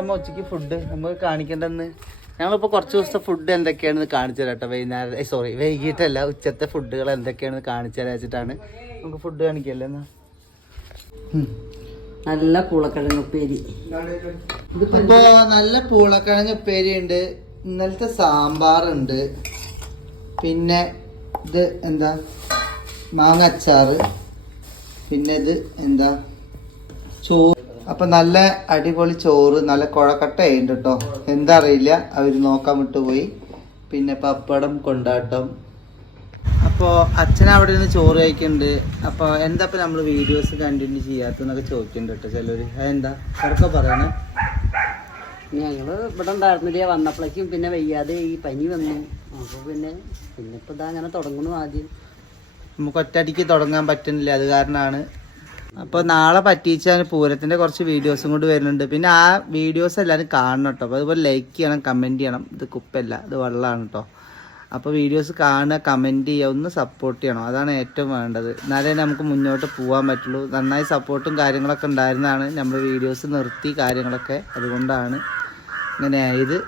അമ്മ ഉച്ചക്ക് ഫുഡ് നമുക്ക് കാണിക്കേണ്ടെന്ന് ഞങ്ങളിപ്പോൾ കുറച്ച് ദിവസത്തെ ഫുഡ് എന്തൊക്കെയാണെന്ന് കാണിച്ചു തരാം കേട്ടോ. വൈകിട്ടല്ല, ഉച്ചത്തെ ഫുഡുകൾ എന്തൊക്കെയാണെന്ന് കാണിച്ചു തരാൻ വെച്ചിട്ടാണ്. നമുക്ക് ഫുഡ് കാണിക്കല്ലേ എന്നാ. നല്ല പൂളക്കിഴങ്ങ് ഉപ്പേരി. ഇപ്പോ നല്ല പൂളക്കിഴങ്ങ് ഉപ്പേരി ഉണ്ട്, ഇന്നലത്തെ സാമ്പാറുണ്ട്, പിന്നെ ഇത് എന്താ മാങ്ങ അച്ചാറ്, പിന്നെ ഇത് എന്താ ചോറ്. അപ്പൊ നല്ല അടിപൊളി ചോറ്, നല്ല കുഴക്കട്ട ഉണ്ട് കേട്ടോ. എന്താ അറിയില്ല, അവര് നോക്കാൻ വിട്ടുപോയി. പിന്നെ പപ്പടം കൊണ്ടാട്ടം. അപ്പോൾ അച്ഛൻ അവിടെ നിന്ന് ചോറ് കഴിക്കുന്നുണ്ട്. അപ്പോൾ എന്താ ഇപ്പം നമ്മൾ വീഡിയോസ് കണ്ടിന്യൂ ചെയ്യാത്തതെന്നൊക്കെ ചോദിക്കുന്നുണ്ട് കേട്ടോ ചിലർ. അതെന്താ അതൊക്കെ പറയണേ? ഞങ്ങൾ ഇവിടെ ഉണ്ടായിരുന്നില്ല, വന്നപ്പോഴേക്കും പിന്നെ വയ്യാതെ ഈ പനി വന്നു. അപ്പോൾ പിന്നെ ഇപ്പം ഇതാ അങ്ങനെ തുടങ്ങണു. ആദ്യം നമുക്ക് ഒറ്റയടിക്ക് തുടങ്ങാൻ പറ്റുന്നില്ല, അത് കാരണമാണ്. അപ്പോൾ നാളെ പറ്റിച്ചാൽ പൂരത്തിൻ്റെ കുറച്ച് വീഡിയോസും കൊണ്ട് വരുന്നുണ്ട്. പിന്നെ ആ വീഡിയോസ് എല്ലാവരും കാണണം കേട്ടോ. അപ്പോൾ അതുപോലെ ലൈക്ക് ചെയ്യണം, കമൻറ്റ് ചെയ്യണം. ഇത് കുപ്പല്ല, ഇത് വെള്ളമാണ് കേട്ടോ. അപ്പോൾ വീഡിയോസ് കാണുക, കമൻറ്റ് ചെയ്യുക, ഒന്ന് സപ്പോർട്ട് ചെയ്യണം. അതാണ് ഏറ്റവും വേണ്ടത്. എന്നാലേ നമുക്ക് മുന്നോട്ട് പോകാൻ പറ്റുള്ളൂ. നന്നായി സപ്പോർട്ടും കാര്യങ്ങളൊക്കെ ഉണ്ടായിരുന്നതാണ് നമ്മൾ വീഡിയോസ് നിർത്തി കാര്യങ്ങളൊക്കെ, അതുകൊണ്ടാണ് ഇങ്ങനെ ആയത്.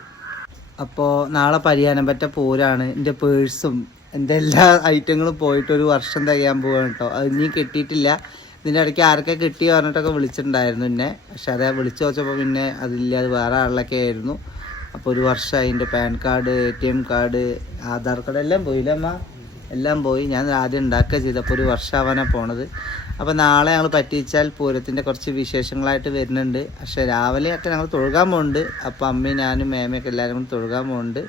അപ്പോൾ നാളെ പരിയാനം പറ്റ പൂരാണ്. എൻ്റെ പേഴ്സും എൻ്റെ എല്ലാ ഐറ്റങ്ങളും പോയിട്ട് 1 വർഷം തികയാൻ പോവാണ് കേട്ടോ. അത് ഇനി കിട്ടിയിട്ടില്ല. ഇതിൻ്റെ ഇടയ്ക്ക് ആരൊക്കെ കിട്ടി പറഞ്ഞിട്ടൊക്കെ വിളിച്ചിട്ടുണ്ടായിരുന്നു എന്നെ. പക്ഷെ അത് വിളിച്ചു ചോദിച്ചപ്പോൾ പിന്നെ അതില്ല, അത് വേറെ ആളിലൊക്കെ ആയിരുന്നു. അപ്പോൾ 1 വർഷമായി. എൻ്റെ pan card, ATM card, Aadhaar card എല്ലാം പോയില്ല അമ്മ, എല്ലാം പോയി. ഞാൻ ആദ്യം ഉണ്ടാക്കുക ചെയ്തത്. അപ്പോൾ 1 വർഷമാവാനാണ് പോണത്. അപ്പോൾ നാളെ ഞങ്ങൾ പറ്റിച്ചാൽ പൂരത്തിൻ്റെ കുറച്ച് വിശേഷങ്ങളായിട്ട് വരുന്നുണ്ട്. പക്ഷേ രാവിലെയൊക്കെ ഞങ്ങൾ തൊഴുകാൻ പോകുന്നുണ്ട്. അപ്പോൾ അമ്മയും ഞാനും മേമയൊക്കെ എല്ലാവരും കൂടി തൊഴുകാൻ പോകുന്നുണ്ട്.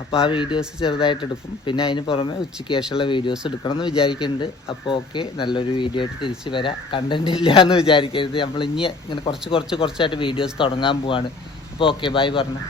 അപ്പോൾ ആ വീഡിയോസ് ചെറുതായിട്ട് എടുക്കും. പിന്നെ അതിന് പുറമെ ഉച്ചയ്ക്ക് ശേഷമുള്ള വീഡിയോസ് എടുക്കണം എന്ന് വിചാരിക്കുന്നുണ്ട്. അപ്പോൾ ഓക്കെ, നല്ലൊരു വീഡിയോ ആയിട്ട് തിരിച്ച് വരാം. കണ്ടന്റ് ഇല്ല എന്ന് വിചാരിക്കരുത്. നമ്മൾ ഇനി ഇങ്ങനെ കുറച്ചായിട്ട് വീഡിയോസ് തുടങ്ങാൻ പോവാണ്. അപ്പോൾ ഓക്കെ, ബൈ പറഞ്ഞു.